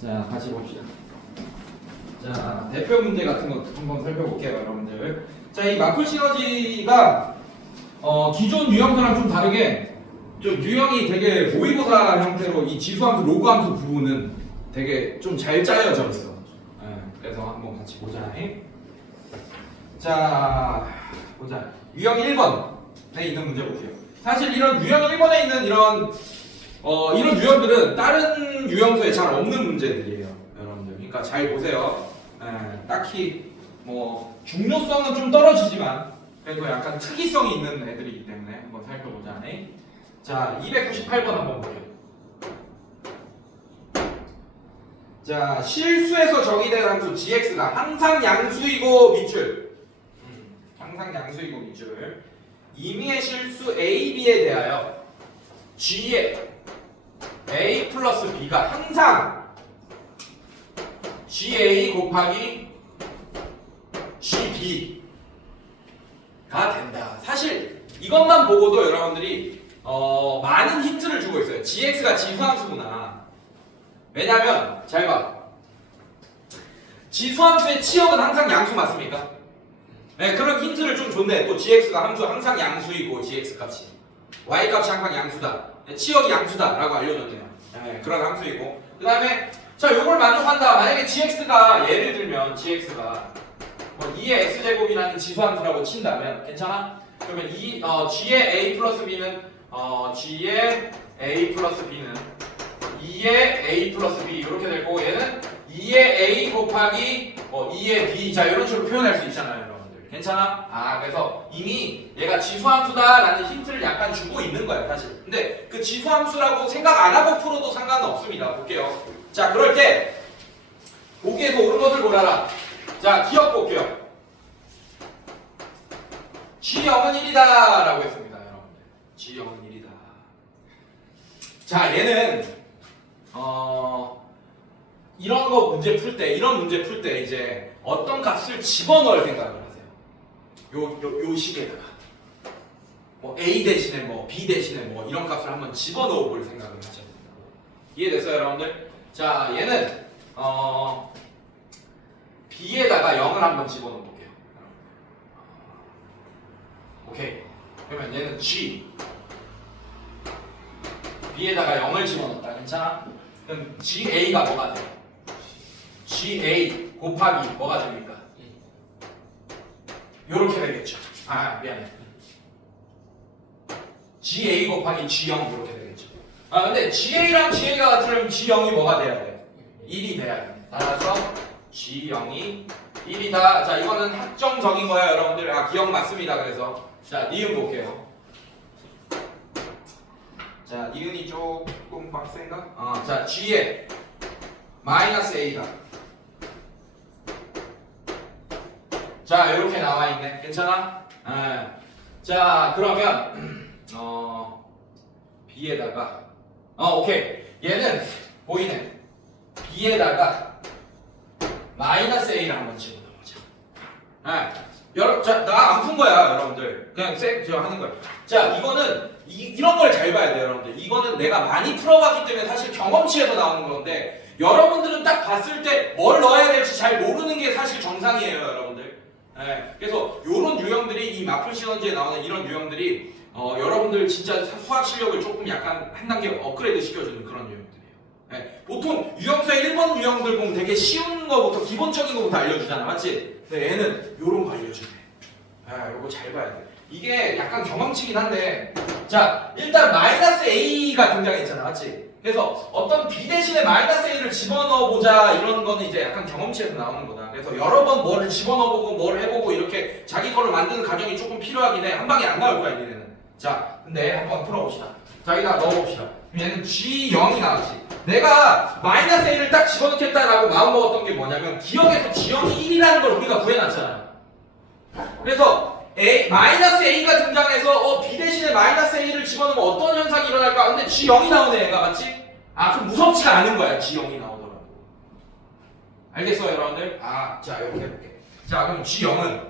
자, 같이 봅시다. 자, 대표 문제 같은 거 한번 살펴볼게요, 여러분들. 자, 이 마플 시너지가 기존 유형들랑 좀 다르게 좀 유형이 되게 모의고사 형태로 이 지수함수, 로그함수 부분은 되게 좀 잘 짜여져 있어. 그래서 한번 같이 보자. 자, 보자. 유형 1번에 있는 문제 볼게요. 사실 이런 유형 1번에 있는 이런 유형들은 다른 유형서에 잘 없는 문제들이에요, 여러분들. 그러니까 잘 보세요. 딱히 뭐 중요성은 좀 떨어지지만 그래도 약간 특이성이 있는 애들이기 때문에 한번 살펴보자. 자, 298번 한번 볼게요. 자, 실수에서 정의된 함수 gx가 항상 양수이고 밑줄. 항상 양수이고 밑줄. 임의의 실수 a, b에 대하여 g의 a 플러스 b가 항상 ga 곱하기 gb가 된다. 사실 이것만 보고도 여러분들이 많은 힌트를 주고 있어요. gx가 지수함수구나. 왜냐면 잘 봐. 지수함수의 치역은 항상 양수 맞습니까? 네, 그런 힌트를 좀 줬네. 또 gx가 항상 양수이고 gx 값이 y 값이 항상 양수다. 치역이 양수다 라고 알려줬네요. 네, 그런 함수이고 그 다음에 자 요걸 만족한다. 만약에 gx가 예를 들면 gx가 뭐 2의 x제곱이라는 지수함수라고 친다면 괜찮아? 그러면 g의 a 플러스 b는 g의 a 플러스 b는 2의 a 플러스 b 이렇게 될 거고 얘는 2의 a 곱하기 2의 b 자 이런 식으로 표현할 수 있잖아요, 여러분들. 괜찮아? 그래서 이미 얘가 지수함수다라는 힌트를 약간 주고 있는 거야, 사실. 근데 그 지수함수라고 생각 안 하고 풀어도 상관은 없습니다. 볼게요. 자, 그럴 때 보기에서 옳은 것을 골라라. 자, 기억 볼게요. G0은 1이다 라고 했습니다, 여러분들. G0은 1이다. 자, 얘는 이런 문제 풀 때 이제 어떤 값을 집어넣을 생각을 하세요. 요 식에다가 뭐 A 대신에 뭐 B 대신에 뭐 이런 값을 한번 집어넣어 볼 생각을 하셔야 됩니다. 이해됐어요, 여러분들? 자, 얘는 B에다가 0을 한번 집어넣어 볼게요. 오케이. 그러면 얘는 G B에다가 0을 집어넣었다. 괜찮아? 그럼 GA가 뭐가 돼요? GA 곱하기 뭐가 됩니까? 요렇게 되겠죠. 미안해. GA 곱하기 G0 이렇게 되겠죠. 근데 GA랑 GA가 같으면 G0이 뭐가 돼야 돼? 1이 돼야 돼. 따라서 G0이 1이다. 자, 이거는 확정적인 거야, 여러분들. 기억 맞습니다. 그래서 자, 니은 볼게요. 자, 니은이 조금 빡센가? 자, G에 마이너스 A다. 자, 이렇게 나와 있네. 괜찮아? 자, 그러면 B에다가 오케이. 얘는 보이네. B에다가 마이너스 A를 한번 집어넣어보자. 자, 나 안 푼 거야, 여러분들. 그냥 제가 하는 거야. 자, 이거는 이런 걸 잘 봐야 돼요, 여러분들. 이거는 내가 많이 풀어봤기 때문에 사실 경험치에서 나오는 건데 여러분들은 딱 봤을 때 뭘 넣어야 될지 잘 모르는 게 사실 정상이에요, 여러분들. 그래서 이런 유형들이 이 마플 시너지에 나오는 이런 유형들이 여러분들 진짜 수학 실력을 조금 약간 한 단계 업그레이드 시켜주는 그런 유형들이에요. 보통 유형서의 1번 유형들 보면 되게 쉬운 거부터 기본적인 거부터 알려주잖아, 맞지? 근데 얘는 이런 거 알려주네. 요거 잘 봐야 돼. 이게 약간 경험치긴 한데, 자, 일단 마이너스 A가 등장했잖아, 맞지? 그래서 어떤 B 대신에 마이너스 A를 집어넣어보자 이런 거는 이제 약간 경험치에서 나오는 거다. 그래서 여러 번 뭐를 집어넣어보고 뭘 해보고 이렇게 자기 걸로 만드는 과정이 조금 필요하긴 해. 한 방에 안 나올 거야, 얘네는. 자, 근데 한번 풀어봅시다. 자, 여기다 넣어봅시다. 얘는 G0이 나왔지. 내가 마이너스 A를 딱 집어넣겠다라고 마음먹었던 게 뭐냐면 기억에서 G0이 1이라는 걸 우리가 구해놨잖아. 그래서 마이너스 A가 등장해서 B 대신에 마이너스 A를 집어넣으면 어떤 현상이 일어날까? 근데 G0이 나오네, 얘가. 맞지? 그럼 무섭지가 않은 거야, G0이 나오더라고. 알겠어요, 여러분들? 자, 이렇게 해볼게. 자, 그럼 G0은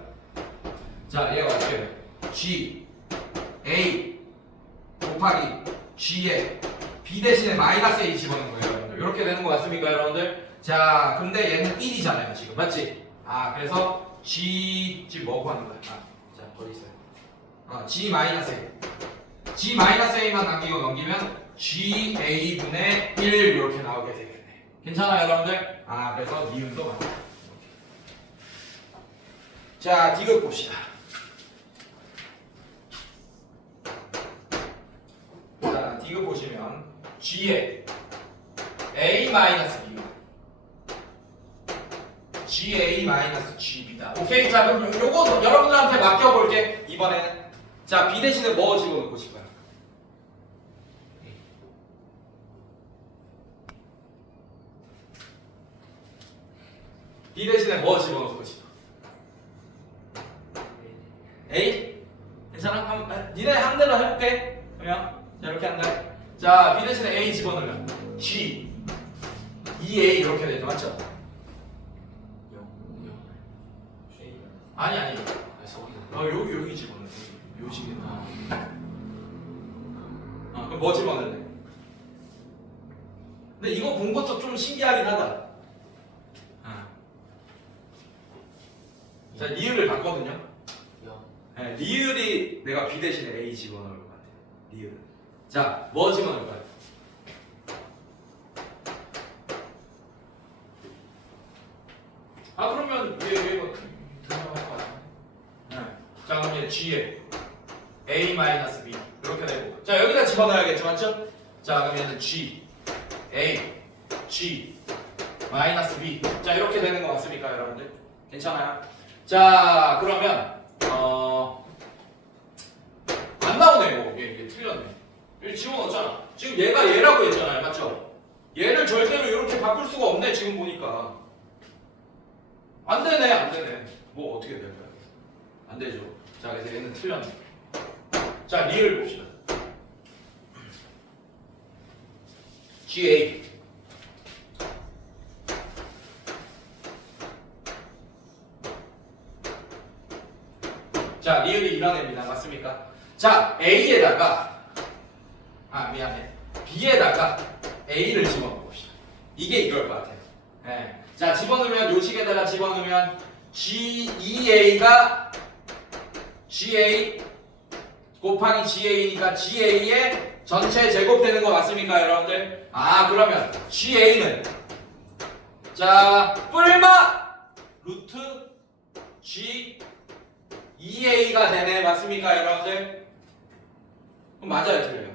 자, 얘가 어떻게 돼? G A 곱하기 G에 B 대신에 마이너스 A 집어넣는 거예요, 여러분들. 이렇게 되는 거 맞습니까 여러분들? 자 근데 얘는 1이잖아요 지금 맞지? 아 그래서 G 지금 뭐 구하는 거야? 자 어디 있어요? G-A만 남기고 넘기면 GA분의 1 이렇게 나오게 되겠네. 괜찮아요 여러분들? 아 그래서 니은도 맞다. 자 디귿 봅시다. 자 디귿 보시면 G에 A-B가 GA-GB다. 오케이? 자 그럼 요거 여러분들한테 맡겨볼게 이번에는. 자 B 대신에 뭐 집어넣고 싶어요? B 대신에 뭐 집어넣고 싶어? A? 괜찮아? 니네 한 대로 해볼게. 그러면 이렇게 한다. 자 B 대신에 A 집어넣으면 G 2A 이렇게 되죠. 맞죠? 아니 여기 집어넣어. 요 식에. 그럼 뭐 집어넣을래? 근데 이거 본 것도 좀 신기하긴 하다. 자 리을을 봤거든요. 네, 리을이 내가 B 대신에 A 집어넣을 것 같아. 리을. 자 뭐 집어넣을까요? 그러면 왜 자 그럼 얘 G에 A-B 이렇게 되고 자 여기다 집어넣어야겠죠 맞죠? 자 그럼 얘는 G A G B 자 이렇게 되는 거 맞습니까 여러분들? 괜찮아요? 자 그러면 안 나오네 이거 얘 틀렸네. 여기 집어넣었잖아. 지금 얘가 얘라고 했잖아요 맞죠? 얘를 절대로 이렇게 바꿀 수가 없네 지금 보니까. 안 되네. 뭐 어떻게 될까요? 안 되죠. 자, 그래서 얘는 틀렸네. 자, 리을 봅시다. GA. 자, 리을이 이런 애입니다. 맞습니까? 자, A에다가 미안해. B에다가 A를 집어넣어 봅시다. 이게 이걸 것 같아요. 네. 자, 집어넣으면 요식에다가 집어넣으면 G2A가 GA 곱하기 GA니까 GA의 전체 제곱되는 거 맞습니까 여러분들? 그러면 GA는 자 뿔마 루트 G 2A가 되네 맞습니까 여러분들? 그럼 맞아요 틀려요?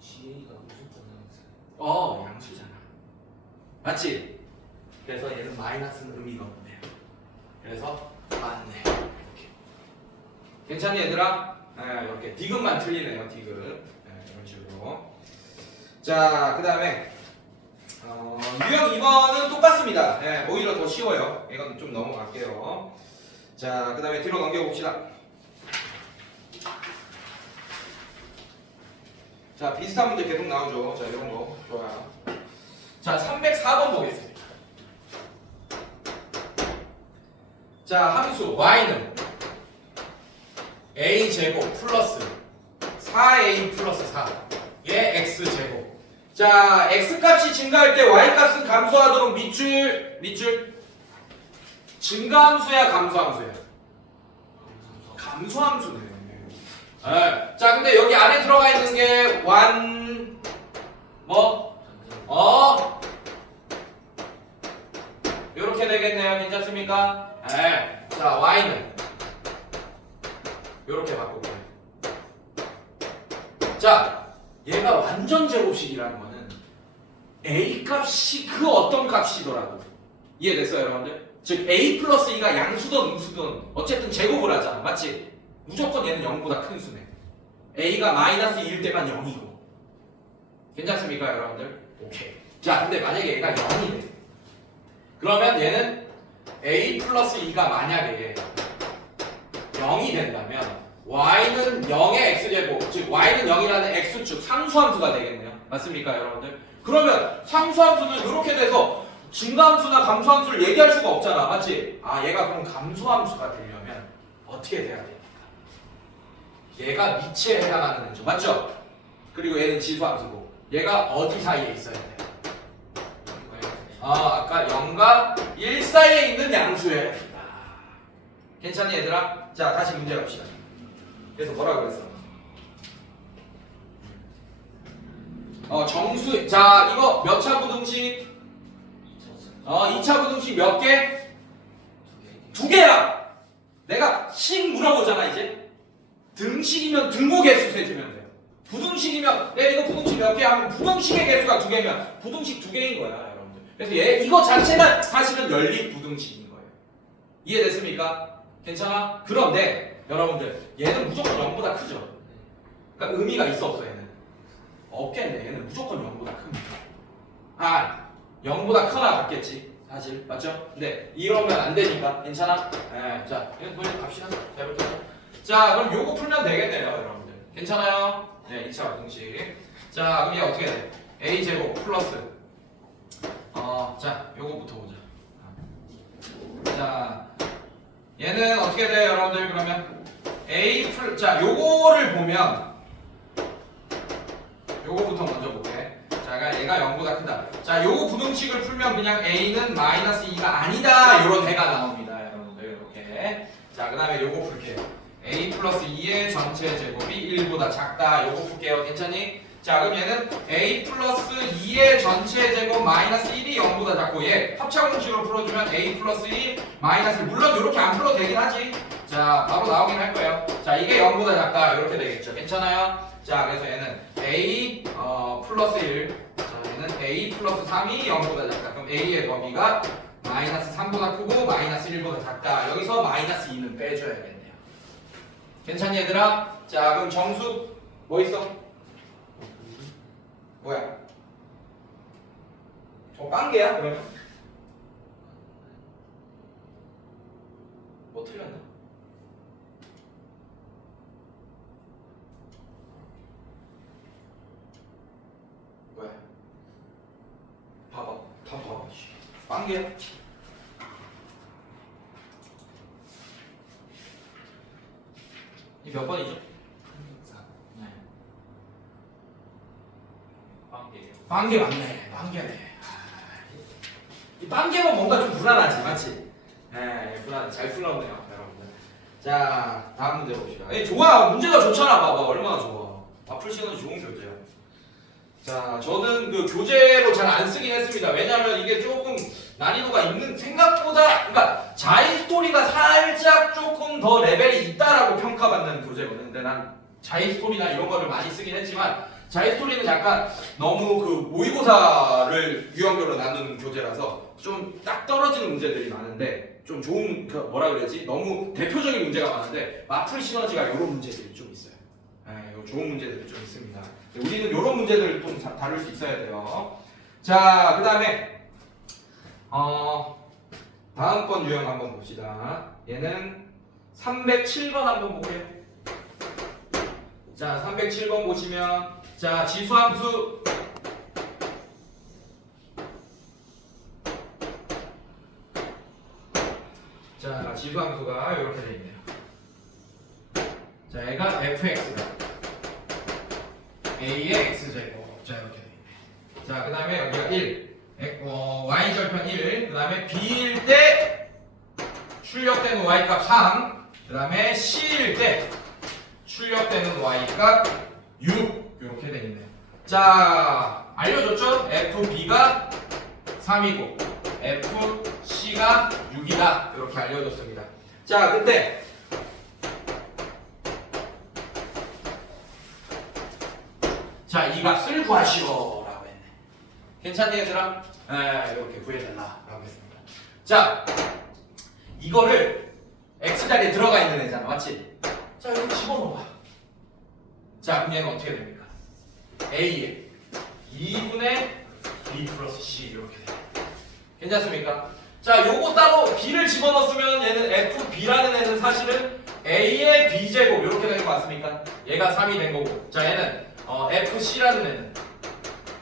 GA가 무조건 양수잖아 맞지? 그래서 얘는 마이너스는 의미가 없네요. 그래서 맞네. 이렇게. 괜찮니 얘들아? 이렇게 디귿만 틀리네요. 디귿. 이런 식으로. 자, 그 다음에 유형 2번은 똑같습니다. 오히려 더 쉬워요. 이건 좀 넘어갈게요. 자, 그 다음에 뒤로 넘겨봅시다. 자, 비슷한 문제 계속 나오죠. 자, 이런 거 좋아요. 자, 304번 보겠습니다. 자, 함수 y는 a제곱 플러스 4a 플러스 4의 x제곱. 자, x값이 증가할 때 y값은 감소하도록 밑줄 증가함수야 감소함수야? 감소함수네. 자, 근데 여기 안에 들어가 있는 게 요렇게 되겠네요. 괜찮습니까? 자, y는 요렇게 바꾸고. 자, 얘가 완전 제곱식이라는 거는 a 값이 그 어떤 값이더라도 이해됐어요, 여러분들? 즉 a 플러스 2가 양수든 음수든 어쨌든 제곱을 하잖아, 맞지? 무조건 얘는 0보다 큰 수네. a가 마이너스 2일 때만 0이고. 괜찮습니까, 여러분들? 오케이. 자, 근데 만약에 얘가 0이네. 그러면 얘는 a 플러스 2가 만약에 0이 된다면 y는 0의 x제곱, 즉 y는 0이라는 x축 상수함수가 되겠네요. 맞습니까, 여러분들? 그러면 상수함수는 이렇게 돼서 증가함수나 감소함수를 얘기할 수가 없잖아, 맞지? 얘가 그럼 감소함수가 되려면 어떻게 돼야 됩니까? 얘가 미치에 해당하는 행정, 맞죠? 그리고 얘는 지수함수고 얘가 어디 사이에 있어야 돼? 아까 0과 1 사이에 있는 양수여야 된다. 괜찮니 얘들아? 자 다시 문제 갑시다. 그래서 뭐라 그랬어? 정수. 자 이거 몇 차 부등식? 2차 부등식 몇 개? 2개야. 내가 식 물어보잖아 이제. 등식이면 등호 개수 세주면 돼요. 부등식이면 내가 이거 부등식 몇 개 하면 부등식의 개수가 2개면 부등식 2개인 거야 여러분들. 그래서 이거 자체가 사실은 연립 부등식인 거예요. 이해됐습니까? 괜찮아? 그런데 여러분들 얘는 무조건 0보다 크죠. 그러니까 의미가 있어 없어 얘는? 없겠네. 얘는 무조건 0보다 큽니다. 0보다 크나 같겠지 사실 맞죠? 근데 이러면 안 되니까 괜찮아? 네, 자 이거 갑시다. 자 그럼 요거 풀면 되겠네요 여러분들. 괜찮아요? 네 2차 부등식. 자 그럼 얘 어떻게 돼? a제곱 플러스 자 요거부터 보자. 자 얘는 어떻게 돼요 여러분들? 그러면 자 요거를 보면 요거부터 먼저 볼게. 자 얘가 0보다 크다. 자 요거 부등식을 풀면 그냥 a는 마이너스 2가 아니다 요런 해가 나옵니다 여러분들. 이렇게. 자 그 다음에 요거 풀게요. a 플러스 2의 전체 제곱이 1보다 작다. 요거 풀게요. 괜찮니? 자 그럼 얘는 a 플러스 2의 전체 제곱 마이너스 1이 0보다 작고 얘 합차 공식으로 풀어주면 a 플러스 2 마이너스 1 물론 이렇게 안 풀어도 되긴 하지. 자 바로 나오긴 할 거예요. 자 이게 0보다 작다 이렇게 되겠죠. 괜찮아요? 자 그래서 얘는 a 플러스 1 자 얘는 a 플러스 3이 0보다 작다. 그럼 a의 범위가 마이너스 3보다 크고 마이너스 1보다 작다. 여기서 마이너스 2는 빼줘야겠네요. 괜찮니 얘들아? 자 그럼 정수 뭐 있어? 뭐야? ปั้개야 그러면? 뭐 틀렸나? 뭐야? 봐봐 다 봐봐 ปั้개야? 이 몇 번이죠? 네. 빵개 맞네. 빵개네. 이 빵개면 뭔가 좀 불안하지, 맞지? 네, 불안. 잘 풀었네요, 여러분들. 자, 다음 문제 봅시다. 좋아, 문제가 좋잖아, 봐봐, 얼마나 좋아. 풀 시간은 좋은 교재야. 자, 저는 그 교재로 잘 안 쓰긴 했습니다. 왜냐하면 이게 조금 난이도가 있는 생각보다, 그러니까 자이 스토리가 살짝 조금 더 레벨이 있다라고 평가받는 교재거든. 근데 난 자이 스토리나 이런 거를 많이 쓰긴 했지만. 자이 스토리는 약간 너무 그 모의고사를 유형별로 나누는 교재라서 좀 딱 떨어지는 문제들이 많은데 좀 좋은 그 뭐라 그러지? 너무 대표적인 문제가 많은데 마플 시너지가 이런 문제들이 좀 있어요. 네, 좋은 문제들이 좀 있습니다. 우리는 이런 문제들을 좀 다룰 수 있어야 돼요. 자, 그 다음에 다음번 유형 한번 봅시다. 얘는 307번 한번 볼게요. 자, 307번 보시면 자, 지수함수 자, 지수함수가 이렇게 되어 있네요. 자, 얘가 fx다. a의 x제곱. 자, 이렇게 되어 있네. 자, 그 다음에 여기가 1. y절편 1. 그 다음에 b일 때 출력되는 y값 3. 그 다음에 c일 때 출력되는 y값 6. 이렇게 돼 있네요. 자, 알려줬죠? FB가 3이고 FC가 6이다. 이렇게 알려줬습니다. 자, 근데 자, 이 값을 구하시오라고 했네. 괜찮니 얘들아? 네, 이렇게 구해달라라고 했습니다. 자, 이거를 X자리에 들어가 있는 애잖아, 맞지? 자, 이거 집어넣어봐. 자, 그럼 얘는 어떻게 됩니까? A에 2분의 B 플러스 C 이렇게 돼요. 괜찮습니까? 자, 요거 따로 B를 집어넣었으면 얘는 FB라는 애는 사실은 A의 B제곱 이렇게 되는 거 맞습니까? 얘가 3이 된 거고. 자, 얘는 FC라는 애는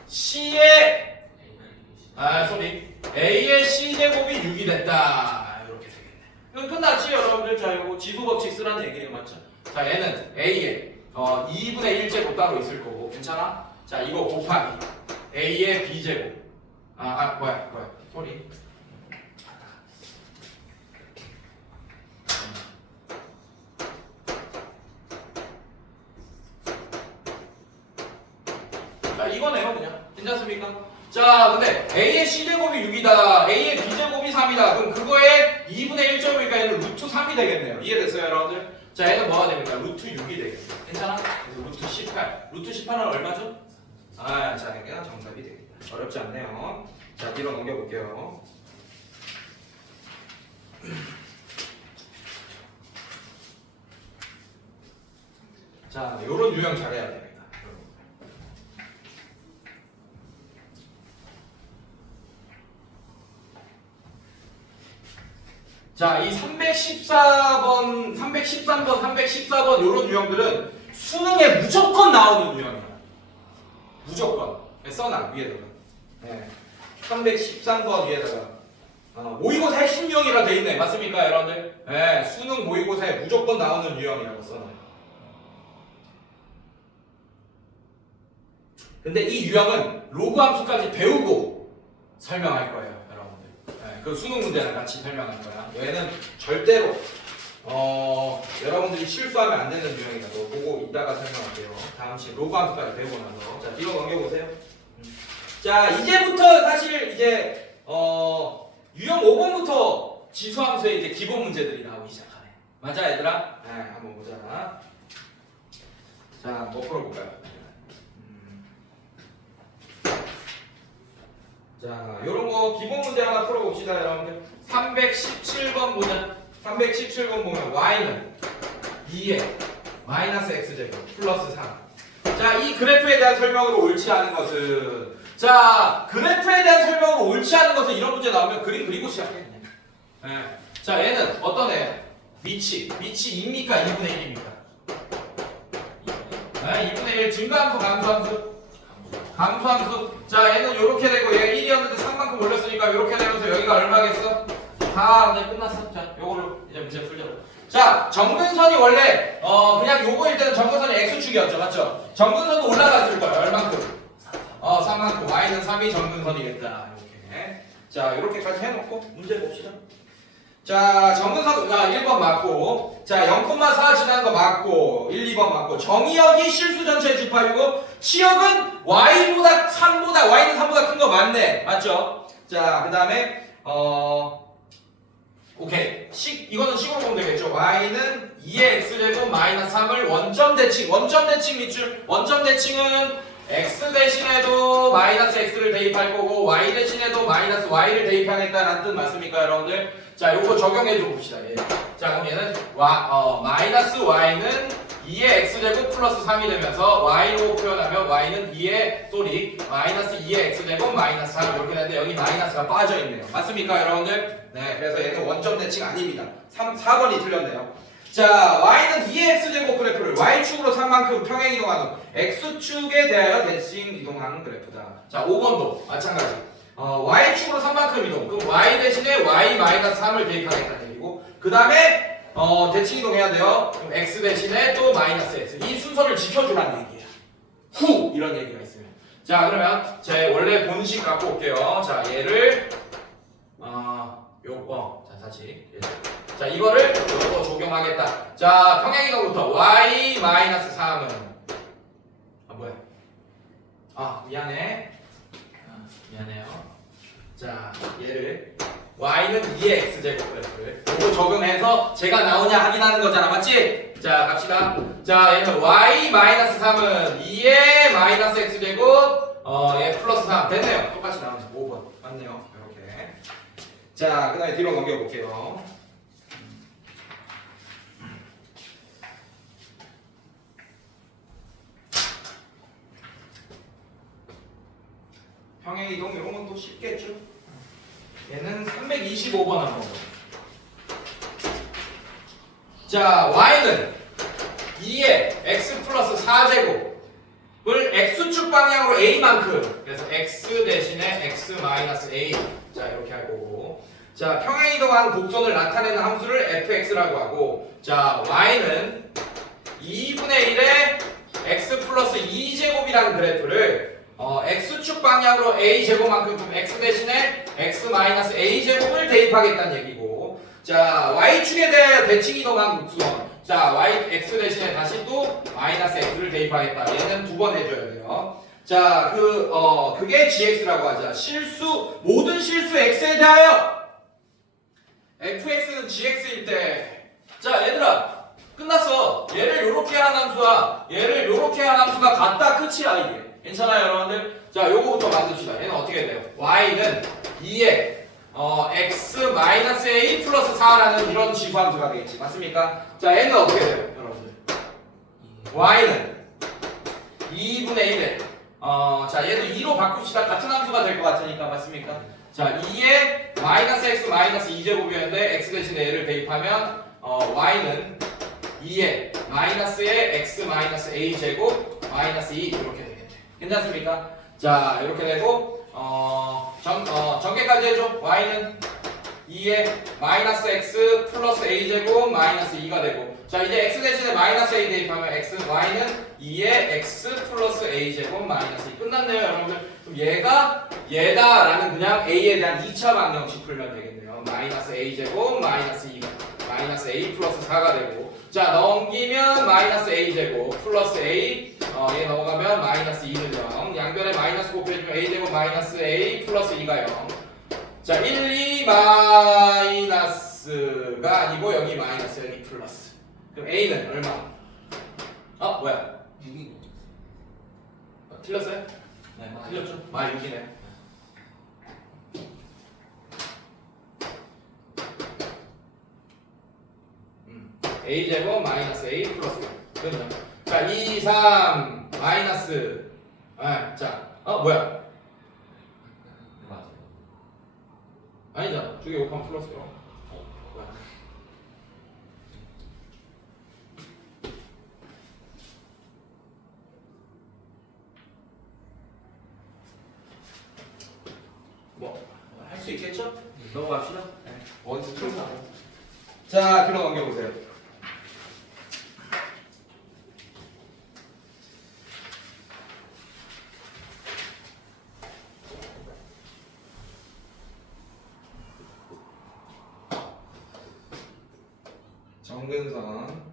C의 A의 C제곱이 6이 됐다. 이렇게 되겠네. 그럼 끝났지 여러분들. 자, 요거 지수법칙 쓰라는 얘기예요. 맞죠? 자, 얘는 A에 2분의 1제곱 따로 있을 거고 괜찮아? 자 이거 곱하기 a의 b제곱 뭐야 소리 자 이거네요 그냥 괜찮습니까? 자 근데 a의 c제곱이 6이다 a의 b제곱이 3이다 그럼 그거에 2분의 1제곱이니까 얘는 루트 3이 되겠네요 이해됐어요 여러분들? 자 얘는 뭐가 됩니까? 루트 6이 되겠어요 괜찮아? 그래서 루트 18 루트 18은 얼마죠? 자 이게 정답이 되겠다 어렵지 않네요 자 뒤로 넘겨볼게요 자 요런 유형 잘해야 됩니다 자, 이 314번, 313번, 314번 요런 유형들은 수능에 무조건 나오는 유형이야. 무조건. 써놔, 위에다가. 네. 313번 위에다가. 모의고사 핵심 유형이라 돼 있네. 맞습니까, 여러분들? 네, 수능 모의고사에 무조건 나오는 유형이라고 써놔요. 근데 이 유형은 로그 함수까지 배우고 설명할 거예요. 그 수능 문제랑 같이 설명할 거야. 얘는 절대로 여러분들이 실수하면 안 되는 유형이다. 너 보고 이따가 설명할게요. 다음 시간 로그 함수까지 배우고 나서 자 뒤로 넘겨보세요. 자 이제부터 사실 이제 유형 5번부터 지수함수의 이제 기본 문제들이 나오기 시작하네. 맞아 얘들아? 네 한번 보자. 자 뭐 풀어볼까요? 자, 요런 거 기본 문제 하나 풀어봅시다, 여러분들. 317번 보자. 317번 보면 y는 2에 마이너스 x제곱 플러스 3. 자, 이 그래프에 대한 설명으로 옳지 않은 것은 자, 그래프에 대한 설명으로 옳지 않은 것은 이런 문제 나오면 그림 그리고 시작해. 네. 자, 얘는 어떤 애? 위치 2입니까? 2분의 1입니까? 네, 2분의 1 증가함수, 감소함수? 감소함수. 자 얘는 요렇게 되고 얘가 1이었는데 3만큼 올렸으니까 요렇게 되면서 여기가 얼마겠어? 다 이제 끝났어. 자 요거를 이제 문제 풀자고. 자 정근선이 원래 그냥 요거일 때는 정근선이 x축이었죠 맞죠? 정근선도 올라갔을 거예요 얼만큼? 3만큼 y는 3이 정근선이겠다 이렇게. 자 요렇게까지 해놓고 문제 봅시다. 자 정근선 1번 맞고 자 0,4 지나는 거 맞고 1, 2번 맞고 정의역이 실수 전체의 집합이고 치역은 y보다 3보다 y는 3보다 큰 거 맞네 맞죠? 자 그 다음에 오케이 이거는 식으로 보면 되겠죠. y는 2의 x제곱 마이너스 3을 원점 대칭 밑줄 원점 대칭은 x 대신에도 마이너스 x를 대입할 거고 y 대신에도 마이너스 y를 대입하겠다는 뜻 맞습니까 여러분들? 자 요거 적용해 줘 봅시다. 예. 자 그럼 얘는 마이너스 y는 2의 x제곱 플러스 3이 되면서 y로 표현하면 y는 2의 마이너스 2의 x제곱 마이너스 3 이렇게 되는데 여기 마이너스가 빠져 있네요. 맞습니까 여러분들? 네 그래서 얘는 원점 대칭 아닙니다. 4번이 틀렸네요. 자 y는 2의 x제곱 그래프를 y축으로 3만큼 평행 이동하는 x축에 대하여 대칭 이동하는 그래프다. 자 5번도 마찬가지. y축으로 3만큼 이동. 그럼 y 대신에 y 마이너스 3을 대입하겠다는 얘기고 그 다음에 대칭 이동해야 돼요. 그럼 x 대신에 또 마이너스 x. 이 순서를 지켜주라는 얘기예요. 후 이런 얘기가 있으면. 자 그러면 제 원래 본식 갖고 올게요. 자 얘를 자 다시 자 이거를 요거 적용하겠다. 자 평행 이동부터 y 마이너스 3은 뭐야? 미안해요. 자 얘를 y는 2의 x제곱 그래프를 이거 적용해서 제가 나오냐 확인하는 거잖아 맞지? 자 갑시다. 자 얘는 y 마이너스 3은 2의 마이너스 x제곱 얘 플러스 3 됐네요. 똑같이 나오네. 5번 맞네요. 이렇게. 자 그 다음에 뒤로 넘겨볼게요. 평행 이동 이런 건 또 쉽겠죠? 얘는 325번 한번 보자. 자, y는 2의 x 플러스 4제곱을 x축 방향으로 a만큼 그래서 x 대신에 x 마이너스 a 자 이렇게 할 거고 자 평행 이동한 곡선을 나타내는 함수를 fx라고 하고 자 y는 2분의 1의 x 플러스 2제곱이라는 그래프를 x축 방향으로 a제곱만큼 좀 x 대신에 x 마이너스 a제곱을 대입하겠다는 얘기고, 자 y축에 대해 대칭 이동한 곡선, 자 x 대신에 다시 또 마이너스 x를 대입하겠다. 얘는 두 번 해줘야 돼요. 자 그게 gx라고 하자. 모든 실수 x에 대하여 fx는 gx일 때, 자 얘들아 끝났어. 얘를 요렇게 한 함수와 얘를 요렇게 한 함수가 같다, 끝이야 이게. 괜찮아요 여러분들? 자 요거부터 만듭시다. 얘는 어떻게 돼요? y는 2에 x-a 플러스 4라는 이런 지수함수가 되겠지. 맞습니까? 자 얘는 어떻게 돼요 여러분들? y는 2분의 1에 자 얘도 2로 바꿉시다. 같은 함수가 될 것 같으니까. 맞습니까? 자 2에 마이너스 x 마이너스 2제곱이었는데 x 대신에 얘를 대입하면 y는 2에 마이너스에 x 마이너스 a 제곱 마이너스 2 이렇게 되겠네. 괜찮습니까? 자 이렇게 되고 전개까지 해줘. y는 2에 마이너스 x 플러스 a 제곱 마이너스 2가 되고, 자 이제 x 대신에 마이너스 a 대입하면 y는 2에 x 플러스 a 제곱 마이너스 2 끝났네요 여러분들. 그럼 얘다라는 그냥 a에 대한 2차 방정식 풀면 되겠네요. 마이너스 a 제곱 마이너스 2가 마이너스 a 플러스 4가 되고, 자 넘기면 마이너스 a 제곱 플러스 a 얘 넘어가면 마이너스 2는 0, 양변에 마이너스 곱해주면 a 제곱 마이너스 a 플러스 2가 0. 자 1, 2 마이너스가 아니고 여기 마이너스 여기 플러스. 그럼 a는 얼마? 뭐야? 6이 틀렸어요? 네 틀렸죠? 6이네. a 제곱 마이너스 a 플러스 1. 그죠? 자 2, 3 마이너스 자 뭐야? 맞아요. 아니잖아. 두 개 곱하면 플러스 0. 뭐야? 할 수 있겠죠? 넘어갑시다. 네. 원수 풀고. 자, 글로 넘겨보세요. 정근선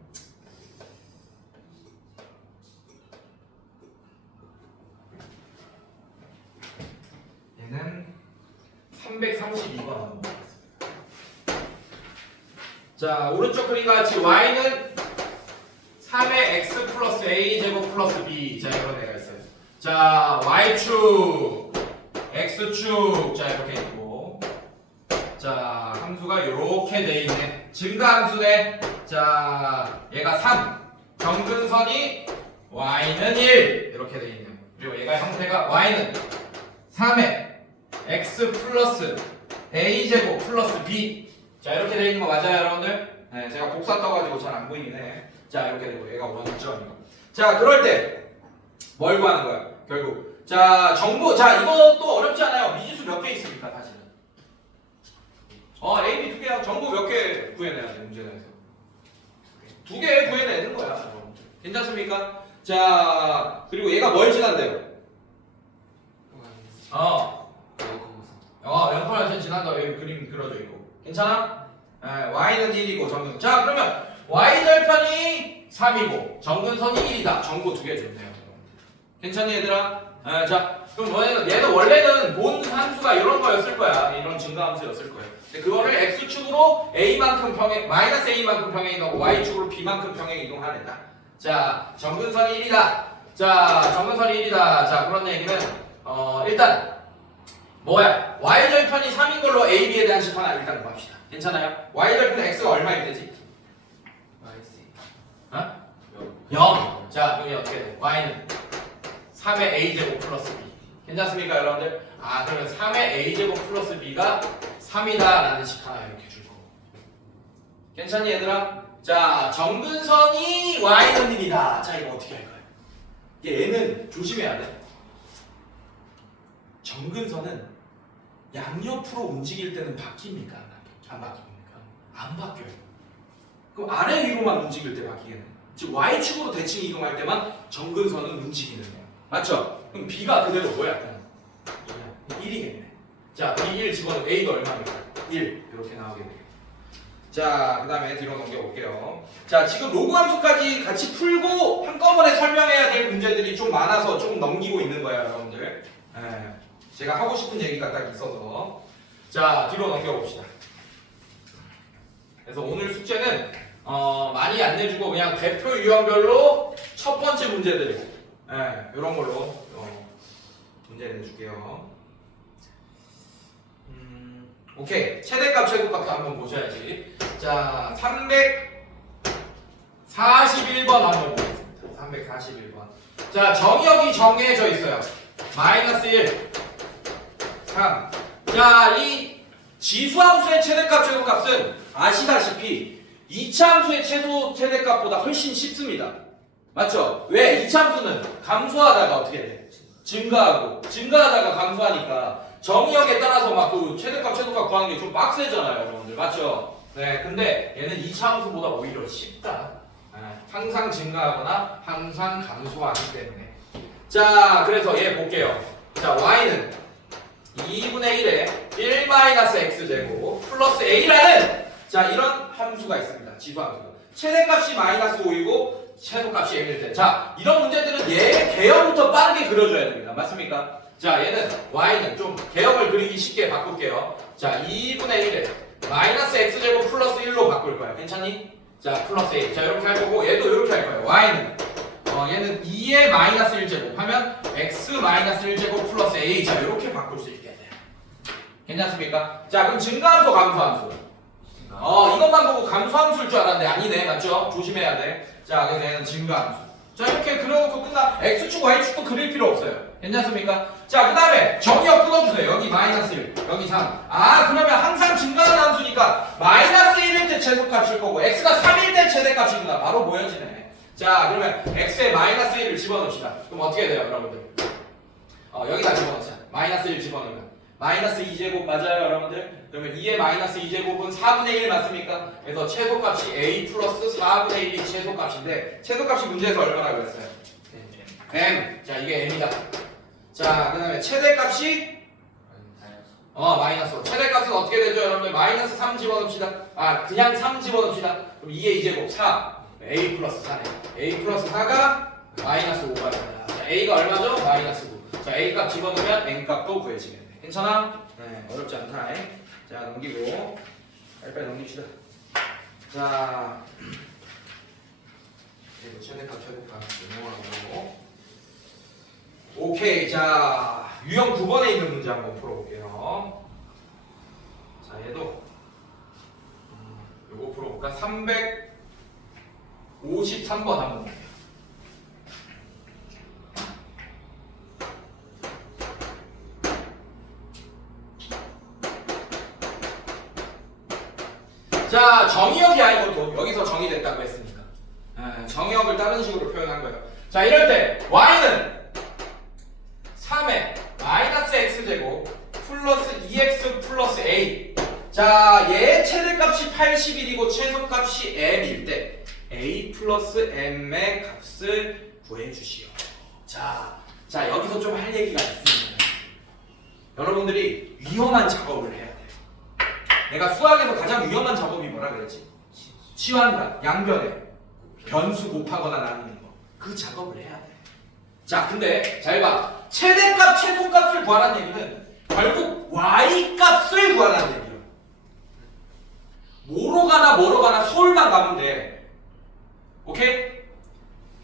얘는 332번. 자 오른쪽 그림과 같이 y는 3의 x 플러스 a 제곱 플러스 b. 자 이런 애가 있어요. 자 y축 x축 자 이렇게 있고, 자 함수가 이렇게 돼 있네. 증가함수네. 자 얘가 3, 정근선이 y는 1 이렇게 돼 있네요. 그리고 얘가 형태가 y는 3의 x 플러스 a 제곱 플러스 b. 자 이렇게 돼 있는 거 맞아요 여러분들? 네, 제가 복사 떠가지고 잘 안 보이긴 해. 자 이렇게 되고 얘가 원점이고. 자 그럴 때 뭘 구하는 거야 결국? 자 정보, 자 이것도 어렵지 않아요. 미지수 몇 개 있습니까 사실은? A, B 두 개야. 정보 몇 개 구해내야 돼 문제에서? 두 개 구해내는 거야 여러분들. 괜찮습니까? 자 그리고 얘가 뭘 지난대요? 0,1 지난다. 여기 그림 그려져 있고. 괜찮아? y는 1이고 정근. 자 그러면 y절편이 3이고 정근선이 1이다. 정보 두 개 줬네요. 괜찮니 얘들아? 자 그럼 얘는 원래는 본 함수가 이런 거였을 거야. 이런 증가함수였을 거예요. 근데 그거를 x축으로 a만큼 평행, 마이너스 a만큼 평행 이동하고 y축으로 b만큼 평행 이동하랬다. 자 정근선이 1이다. 자 정근선이 1이다. 자 그런 얘기는 일단 뭐야? y절편이 3인 걸로 a, b에 대한 식 하나 일단 구합시다. 괜찮아요? y절편 x가 얼마일 때지? 마이너스 0. 자 그럼 어떻게 돼? y는 3의 a제곱 플러스 b. 괜찮습니까 여러분들? 그러면 3의 a제곱 플러스 b가 3이다 라는 식 하나 이렇게 줄 거고. 괜찮니 얘들아? 자 정근선이 y는 1이다. 자 이거 어떻게 할 거야? 얘는 조심해야 돼. 정근선은 양옆으로 움직일 때는 바뀝니까? 안 바뀝니까? 안 바뀌어요. 그럼 아래 위로만 움직일 때 바뀌겠네. 즉 y축으로 대칭 이동할 때만 정근선은 움직이는 거야. 맞죠? 그럼 b가 그대로 뭐야? 1이겠네. 자, b1 집어넣으면 a도 얼마입니까? 1 이렇게 나오게 돼요. 자, 그 다음에 뒤로 넘겨볼게요. 자, 지금 로그 함수까지 같이 풀고 한꺼번에 설명해야 될 문제들이 좀 많아서 조금 넘기고 있는 거예요, 여러분들. 예, 제가 하고 싶은 얘기가 딱 있어서. 자, 뒤로 넘겨봅시다. 그래서 오늘 숙제는 많이 안 내주고 그냥 대표 유형별로 첫 번째 문제들, 이런 걸로 문제 내줄게요. 오케이, 최대값 최소값도 한번 보셔야지. 자, 341번 한번 보겠습니다. 341번. 자, 정의역이 정해져 있어요. 마이너스 1, 3. 자, 이 지수함수의 최대값 최소값은 아시다시피 이차함수의 최대값보다 훨씬 쉽습니다. 맞죠? 왜? 이차함수는 감소하다가 어떻게 돼? 증가하다가 감소하니까 정의역에 따라서 막 그 최대값 최소값 구하는 게 좀 빡세잖아요, 여러분들. 맞죠? 네, 근데 얘는 이차함수보다 오히려 쉽다. 항상 증가하거나 항상 감소하기 때문에. 자, 그래서 얘 볼게요. 자, y는 2분의 1에 1-x제곱 플러스 a라는 자, 이런 함수가 있습니다. 지수함수가. 최대값이 마이너스 5이고 최소값이 m일 때. 자, 이런 문제들은 얘 개형부터 빠르게 그려줘야 됩니다. 맞습니까? 자, 얘는 y는 좀 개형을 그리기 쉽게 바꿀게요. 자, 2분의 1에 마이너스 x제곱 플러스 1로 바꿀 거야. 괜찮니? 자, 플러스 a. 자, 이렇게 할 거고 얘도 이렇게 할 거예요. y는 얘는 2의 마이너스 1제곱 하면 x 마이너스 1제곱 플러스 a. 자, 이렇게 바꿀 수 있게 돼요. 괜찮습니까? 자, 그럼 증가함수 감소함수. 이것만 보고 감소함수일 줄 알았는데 아니네. 맞죠? 조심해야 돼. 자, 그래서 얘는 증가함수. 자, 이렇게 그려놓고 끝나. x축, y축도 그릴 필요 없어요. 괜찮습니까? 자, 그 다음에 정의역 끊어주세요. 여기 마이너스 1, 여기 3. 아, 그러면 항상 증가하는 함수니까 마이너스 1일 때 최소값일 거고 x가 3일 때 최대값이구나. 바로 보여지네. 자, 그러면 x에 마이너스 1을 집어넣읍시다. 그럼 어떻게 돼요, 여러분들? 여기다 집어넣자. 마이너스 1 집어넣으면 마이너스 2제곱 맞아요, 여러분들? 그러면 2의 마이너스 2제곱은 4분의 1 맞습니까? 그래서 최소값이 a 플러스 4분의 1이 최소값인데 최소값이 문제에서 얼마나 그랬어요? m. 자, 이게 m이다. 자, 그 다음에 최대값이 마이너스. 최대값은 어떻게 되죠, 여러분들? 마이너스 3 집어넣읍시다. 아, 그냥 3 집어넣읍시다. 그럼 2의 2제곱 4. a 플러스 4네. a 플러스 4가 마이너스 5가 됩니다. 자, a가 얼마죠? 마이너스 9. 자, a 값 집어넣으면 n 값도 구해지겠네. 괜찮아? 네, 어렵지 않다. 자, 넘기고 빨리빨리 넘깁시다. 자, 그리고 최대값 넘어가고. 오케이. 자, 유형 9번에 있는 문제 한번 풀어볼게요. 자, 얘도 요거 풀어볼까? 353번 한번 볼게요. 자, 정의역이 아니고 여기서 정의됐다고 했으니까 정의역을 다른 식으로 표현한 거예요. 자, 이럴 때 y는 3의 마이너스 x제곱 플러스 2x 플러스 a. 자, 얘 최대값이 81이고 최소값이 m일 때 a 플러스 m의 값을 구해주시오. 자, 여기서 좀 할 얘기가 있습니다. 여러분들이 위험한 작업을 해야 돼요. 내가 수학에서 가장 위험한 작업이 뭐라 그랬지? 치환과 양변에 변수 곱하거나 나누는 거. 그 작업을 해야 돼. 자, 근데 잘 봐. 최대값, 최소값을 구하라는 얘기는 결국 y값을 구하라는 얘기야. 뭐로 가나 서울만 가면 돼. 오케이?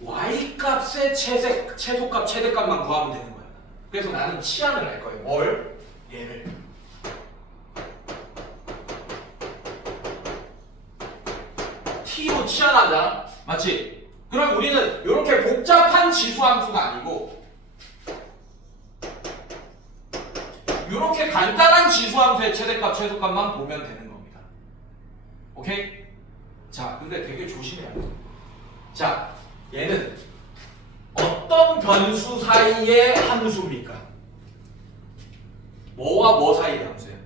y값의 최소값, 최대값만 구하면 되는 거야. 그래서 나는 치환을 할 거예요. 뭘? 얘를. t로 치환하잖아. 맞지? 그럼 우리는 이렇게 복잡한 지수함수가 아니고 이렇게 간단한 지수함수의 최대값, 최소값만 보면 되는 겁니다. 오케이? 자, 근데 되게 조심해야 돼. 자, 얘는 어떤 변수 사이의 함수입니까? 뭐와 뭐 사이의 함수예요?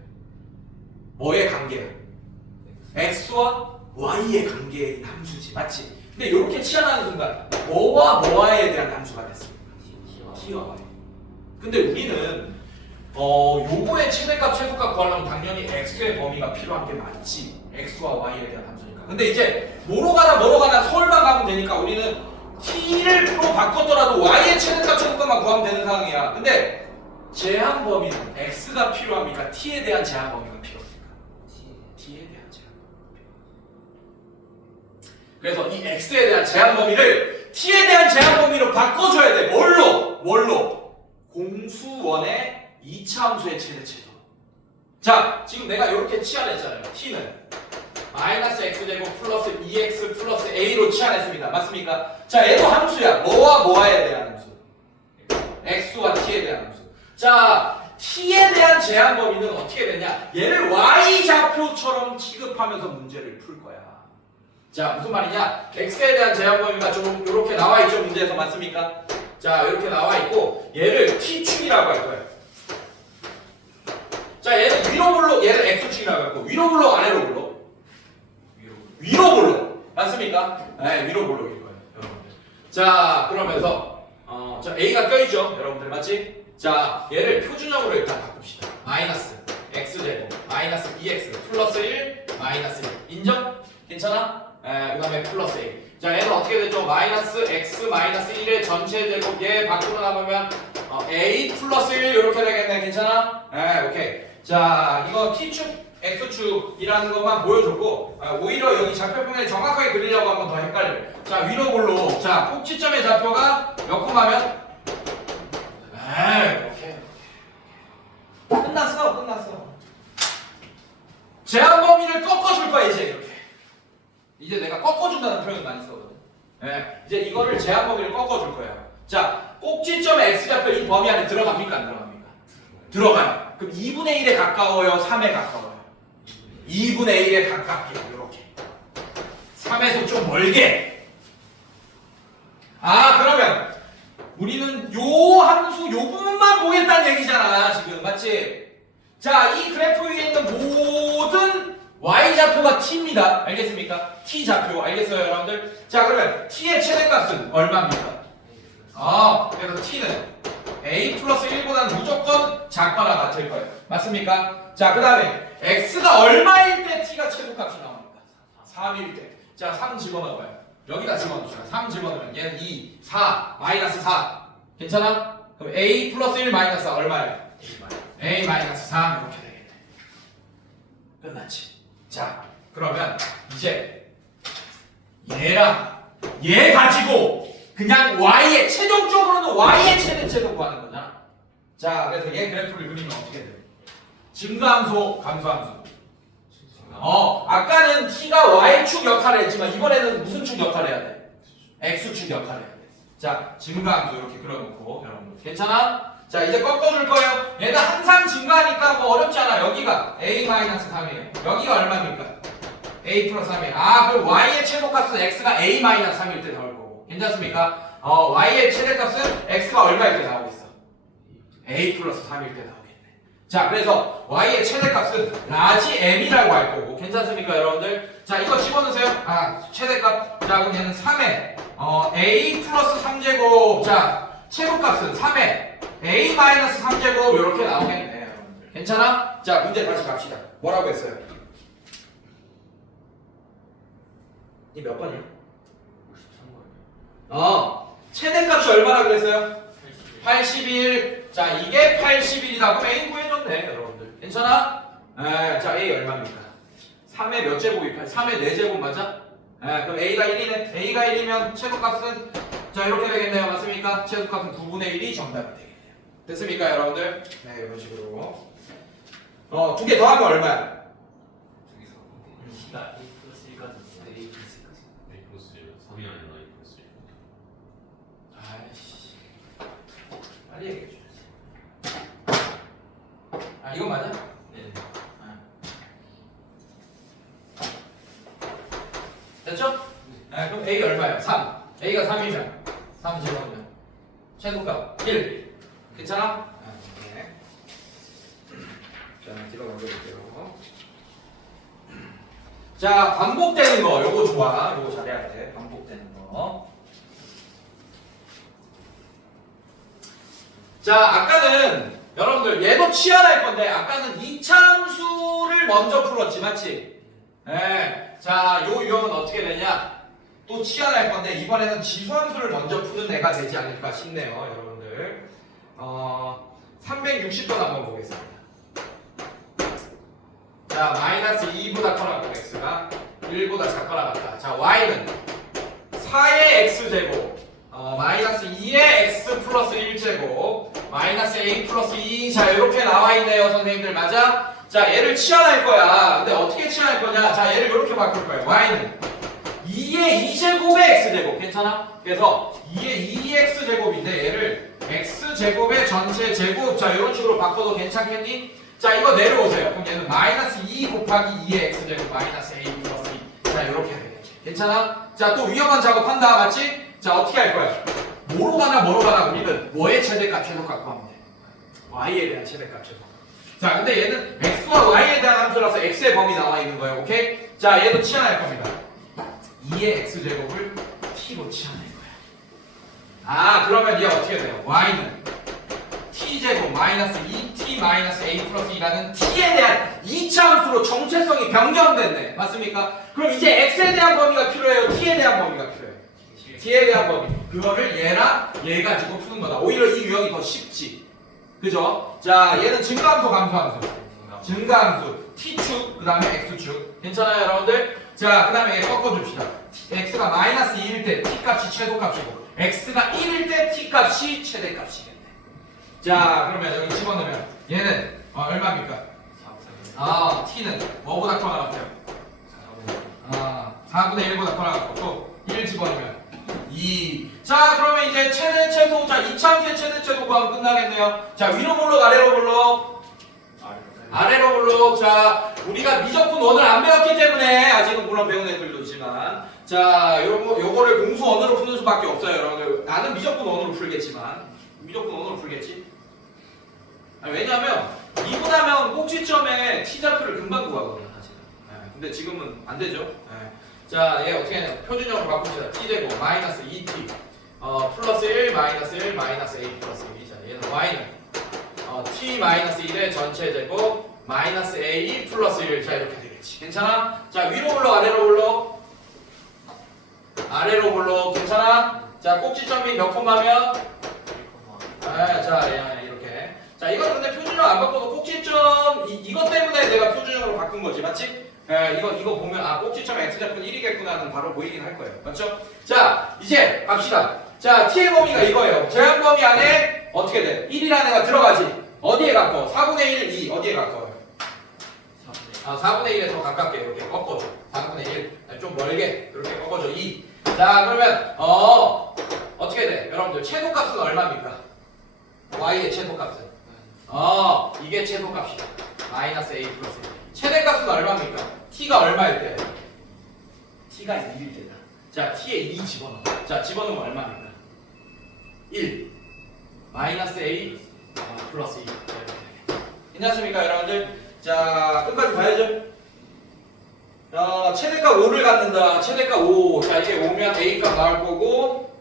뭐의 관계야? x와 y의 관계인 함수지. 맞지? 근데 근데 이렇게 치환하는 순간 뭐와 뭐와에 대한 함수가 됐습니다. t와 y. 근데 우리는 요거의 최대값 최소값 구하려면 당연히 x의 범위가 필요한 게 맞지. x와 y에 대한 함수니까. 근데 이제 뭐로 가나 서울만 가면 되니까 우리는 t를 프로 바꿨더라도 y의 최대값 최소값만 구하면 되는 상황이야. 근데 제한 범위는 x가 필요합니까? t에 대한 제한 범위가 필요합니까? t에 대한 제한 범위. 그래서 이 x에 대한 제한 범위를 t에 대한 제한 범위로 바꿔줘야 돼. 뭘로? 공수원의 2차 함수의 최대 최소. 자, 지금 내가 이렇게 치환했잖아요. t는 마이너스 x제곱 플러스 2x 플러스 a로 치환했습니다. 맞습니까? 자, 얘도 함수야. 뭐와 뭐와에 대한 함수. x와 t에 대한 함수. 자, t에 대한 제한 범위는 어떻게 되냐? 얘를 y좌표처럼 취급하면서 문제를 풀 거야. 자, 무슨 말이냐? x에 대한 제한 범위가 좀 이렇게 나와 있죠, 문제에서. 맞습니까? 자, 이렇게 나와 있고 얘를 t축이라고 할 거예요. 자, 얘는 위로 볼록, 얘를 x축이라고 할 거고 위로 볼록, 아래로 볼록? 위로 볼록. 맞습니까? 네, 위로 볼록일 거예요, 여러분들. 자, 그러면서 자, a가 껴있죠, 여러분들. 맞지? 자, 얘를 표준형으로 일단 바꿉시다. 마이너스 x제곱 마이너스 2x 플러스 1 마이너스 1 인정? 괜찮아? 그 다음에 플러스 a. 자, 얘는 어떻게 되죠? 마이너스 x 마이너스 1의 전체 제곱 얘 밖으로 나가면 a 플러스 1 이렇게 되겠네. 괜찮아? 오케이. 자, 이거 t축 x축이라는 것만 보여줬고 오히려 여기 좌표평을 정확하게 그리려고 하면 더 헷갈려요. 자, 위로 볼록. 자, 꼭지점의 좌표가 몇 콤마면? 이렇게. 끝났어. 제한 범위를 꺾어줄 거야, 이제 이렇게. 이제 내가 꺾어준다는 표현을 많이 쓰거든. 이제 이거를 제한 범위를 꺾어줄 거예요. 자, 꼭지점 x좌표 이 범위 안에 들어갑니까? 안 들어갑니까? 들어가요. 그럼 2분의 1에 가까워요? 3에 가까워요? 2분의 1에 가깝게 이렇게. 3에서 좀 멀게. 그러면 우리는 요 함수 요 부분만 보겠다는 얘기잖아, 지금. 맞지? 자, 이 그래프 위에 있는 모든 y좌표가 t입니다. 알겠습니까? t좌표. 알겠어요, 여러분들? 자, 그러면 t의 최대값은 얼마입니까? 그래서 t는 a 플러스 1보다는 무조건 작거나 같을 거예요. 맞습니까? 자, 그 다음에 x가 얼마일 때 t가 최소값이 나옵니까? 3일 때. 자, 3 집어넣어봐요. 여기다 집어넣읍시다. 3 집어넣으면 얘는 2, 4, 마이너스 4. 괜찮아? 그럼 a 플러스 1 마이너스 얼마예요? a 마이너스 3 이렇게 되겠네. 끝났지? 자, 그러면 이제 얘랑 얘 가지고 그냥 y의 최종적으로는 y의 최대체로 구하는 거잖아. 자, 그래서 얘 그래프를 그리면 어떻게 돼요? 증가함수, 감소함수. 아까는 t가 y축 역할을 했지만 이번에는 무슨 축 역할을 해야 돼? x축 역할을 해야 돼. 자, 증가함수 이렇게 그려놓고 여러분들 괜찮아? 자, 이제 꺾어줄 거예요. 얘는 항상 증가하니까 뭐 어렵지 않아. 여기가 a-3이에요. 여기가 얼마입니까? a 플러스 3이에요. 그럼 y의 최소값은 x가 a-3일 때 나올 거고. 괜찮습니까? y의 최대값은 x가 얼마일 때 나오고 있어? a 플러스 3일 때 나오겠네. 자, 그래서 y의 최대값은 라지 m이라고 할 거고. 괜찮습니까, 여러분들? 자, 이거 집어넣으세요. 최대값. 자, 그럼 얘는 3에 a 플러스 3제곱. 자, 최소값은 3에 a-3제곱 이렇게 나오겠네, 여러분들. 괜찮아? 자, 문제 다시 갑시다. 뭐라고 했어요? 이 몇 번이야? 53번. 최대값이 얼마나 그랬어요? 81. 자, 이게 81이다. 그럼 A 구해줬네, 여러분들. 괜찮아? 자, A 얼마입니까? 3의 몇 제곱이 3의 4제곱 맞아? 그럼 A가 1이네. A가 1이면 최소값은 자, 이렇게 되겠네요. 맞습니까? 최소값은 9분의 1이 정답이 되겠네요. 됐습니까, 여러분들? 네, 이런 식으로. 두 개 더하면 얼마야? C가 A 플러스 1까지 A 플러스 1까지 A 플러스 1 3이 아니라 A 플러스 1 아이씨, 빨리 얘기해 줘야지. 이거 맞아? 네. 됐죠? 그럼 A가 얼마야? 3. A가 3이면 3 집어넣으면 최소값 1. 괜찮아? 네. 자, 뒤로 넘겨볼게요. 자, 반복되는 거 요거 좋아. 요거 잘해야 돼. 반복되는 거. 자, 아까는 여러분들 얘도 치환할 건데 아까는 이차함수를 먼저 풀었지, 맞지? 네. 자, 요 유형은 어떻게 되냐? 또 치환할 건데 이번에는 지수함수를 먼저 푸는 애가 되지 않을까 싶네요, 여러분들. 360번 한번 보겠습니다. 자, 마이너스 2보다 커나고 x가 1보다 작거나 같다. 자, y는 4의 x제곱 마이너스 2의 x 플러스 1제곱 마이너스 a 플러스 2. 자, 이렇게 나와 있네요, 선생님들. 맞아? 자, 얘를 치환할 거야. 근데 어떻게 치환할 거냐? 자, 얘를 이렇게 바꿀 거예요. y는 2의 2제곱의 x제곱. 괜찮아? 그래서 2의 2x제곱인데 얘를 x제곱의 전체 제곱. 자, 이런 식으로 바꿔도 괜찮겠니? 자, 이거 내려오세요. 그럼 얘는 마이너스 2 곱하기 2의 x제곱 마이너스 a 플러스 2. 자, 이렇게 되겠지. 괜찮아? 자, 또 위험한 작업한다. 맞지? 자, 어떻게 할 거야? 뭐로 가나 우리는 뭐의 최대값 최소값 구하면 돼. y에 대한 최대값 최소값. 자, 근데 얘는 x와 y에 대한 함수라서 x의 범위 나와 있는 거예요. 오케이? 자, 얘도 치환할 겁니다. 2의 x제곱을 t로 치환할 거야. 아, 그러면 얘 어떻게 돼요? y는 t제곱 마이너스 2t 마이너스 a 플러스 2라는 t에 대한 2차 함수로 정체성이 변경됐네. 맞습니까? 그럼 이제 x에 대한 범위가 필요해요? t에 대한 범위가 필요해요? t에 대한 범위. 그거를 얘랑 얘 가지고 푸는 거다. 오히려 이 유형이 더 쉽지. 그죠? 자, 얘는 증가함수 감소함수. 증가함수 t축 그 다음에 x축. 괜찮아요, 여러분들? 자, 그 다음에 얘 꺾어줍시다. x가 마이너스 2일 때 t값이 최소값이고 x가 1일 때 t값이 최대값이겠네. 자, 그러면 여기 집어넣으면 얘는 얼마입니까? t는 뭐보다 커 나왔대요? 4분의 1보다 커 나왔고 또 1 집어넣으면 2. 자, 그러면 이제 최대 최소. 자, 이차함수의 최대 최소 구하면 끝나겠네요. 자, 위로 볼록 아래로 볼록? 아래로 볼록. 자, 우리가 미적분 원을 안 배웠기 때문에 아직은 물론 배운 애들도 있지만 자, 요거를 공수 원으로 푸는 수밖에 없어요, 여러분들. 나는 미적분 원으로 풀겠지만 미적분 원으로 풀겠지? 아니, 왜냐면 이고 나면 꼭지점에 t좌표를 금방 구하거든요, 사실. 근데 지금은 안 되죠. 자, 얘 어떻게 하냐? 표준형으로 바꿉시다. t제곱 마이너스 2t 플러스 1 마이너스 1 마이너스 a 플러스 1. 자, 얘는 y는 t 마이너스 1의 전체 제곱 마이너스 a 플러스 1. 자, 이렇게 되겠지. 괜찮아? 자, 위로 볼록 아래로 볼록? 아래로 볼록. 괜찮아? 자, 꼭지점이 몇 콤마면? 자, 이렇게. 자, 이거 근데 표준형 안 바꿔도 꼭지점 이것 때문에 내가 표준형으로 바꾼 거지, 맞지? 이거 보면 꼭지점 x좌표는 1이겠구나는 바로 보이긴 할 거예요. 맞죠? 자, 이제 갑시다. 자, t의 범위가 이거예요. 제한 범위 안에 어떻게 돼? 1이라는 애가 들어가지. 어디에 가까워? 4분의 1, 2 어디에 가까워요? 4분의 1에 더 가깝게 이렇게 꺾어줘. 4분의 1. 좀 멀게 이렇게 꺾어줘. 2. 자, 그러면 어떻게 돼? 여러분들 최소값은 얼마입니까? y의 최소값은 이게 최소값이다. 마이너스 a 플러스 1. 최대값은 얼마입니까? t가 얼마일 때? t가 2일 때다. 자, t에 2 집어넣어. 자, 집어넣으면 얼마입니까? 1 마이너스 a 플러스 2. 괜찮습니까, 여러분들? 자, 끝까지 봐야죠. 최대값 5를 갖는다. 최대값 5. 자, 이게 5면 a값 나올 거고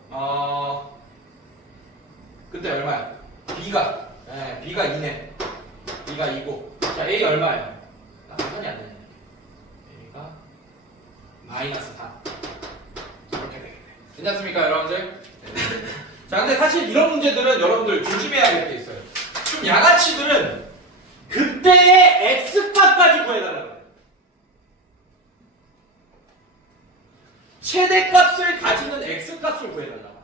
그때 얼마야? b가 b가 2네. b가 2고. 자, a 얼마야? 계산이 안 되네. a가 마이너스 4. 이렇게 되겠네. 괜찮습니까, 여러분들? 자, 근데 사실 이런 문제들은 여러분들 조심해야 될 게 있어요. 좀 양아치들은 그때의 x값까지 구해달라고 해요. 최대값을 가지는 x값을 구해달라고 합니다.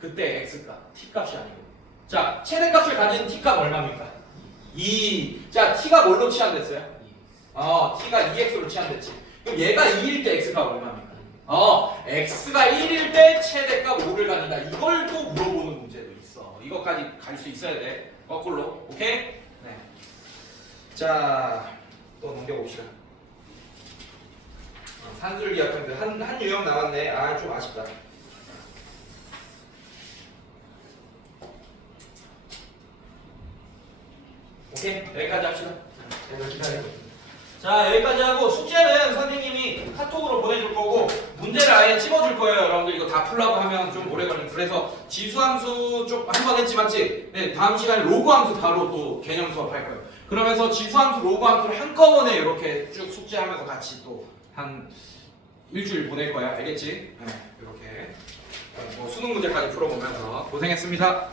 그때 x값, t값이 아니고. 자, 최대값을 가진 t값 얼마입니까? 2. 자, t가 뭘로 치환됐어요? t가 2x로 치환됐지. 그럼 얘가 2일 때 x가 얼마입니까? x가 1일 때 최대값 5를 갖는다. 이걸 또 물어보는 문제도 있어. 이거까지 갈 수 있어야 돼. 거꾸로. 오케이? 네. 자, 또 넘겨봅시다. 산술기압인데 한 유형 나왔네. 좀 아쉽다. 오케이? 여기까지 합시다. 기다리고. 자 여기까지 하고 숙제는 선생님이 카톡으로 보내줄 거고 문제를 아예 찝어줄 거예요. 여러분들 이거 다 풀라고 하면 좀 오래 걸립니다. 그래서 지수함수 쪽 한 번 했지 맞지? 네, 다음 시간에 로그함수 바로 또 개념 수업 할 거예요. 그러면서 지수함수, 로그함수를 한꺼번에 이렇게 쭉 숙제하면서 같이 또 한 일주일 보낼 거야. 알겠지? 네, 이렇게 뭐 수능 문제까지 풀어보면서 고생했습니다.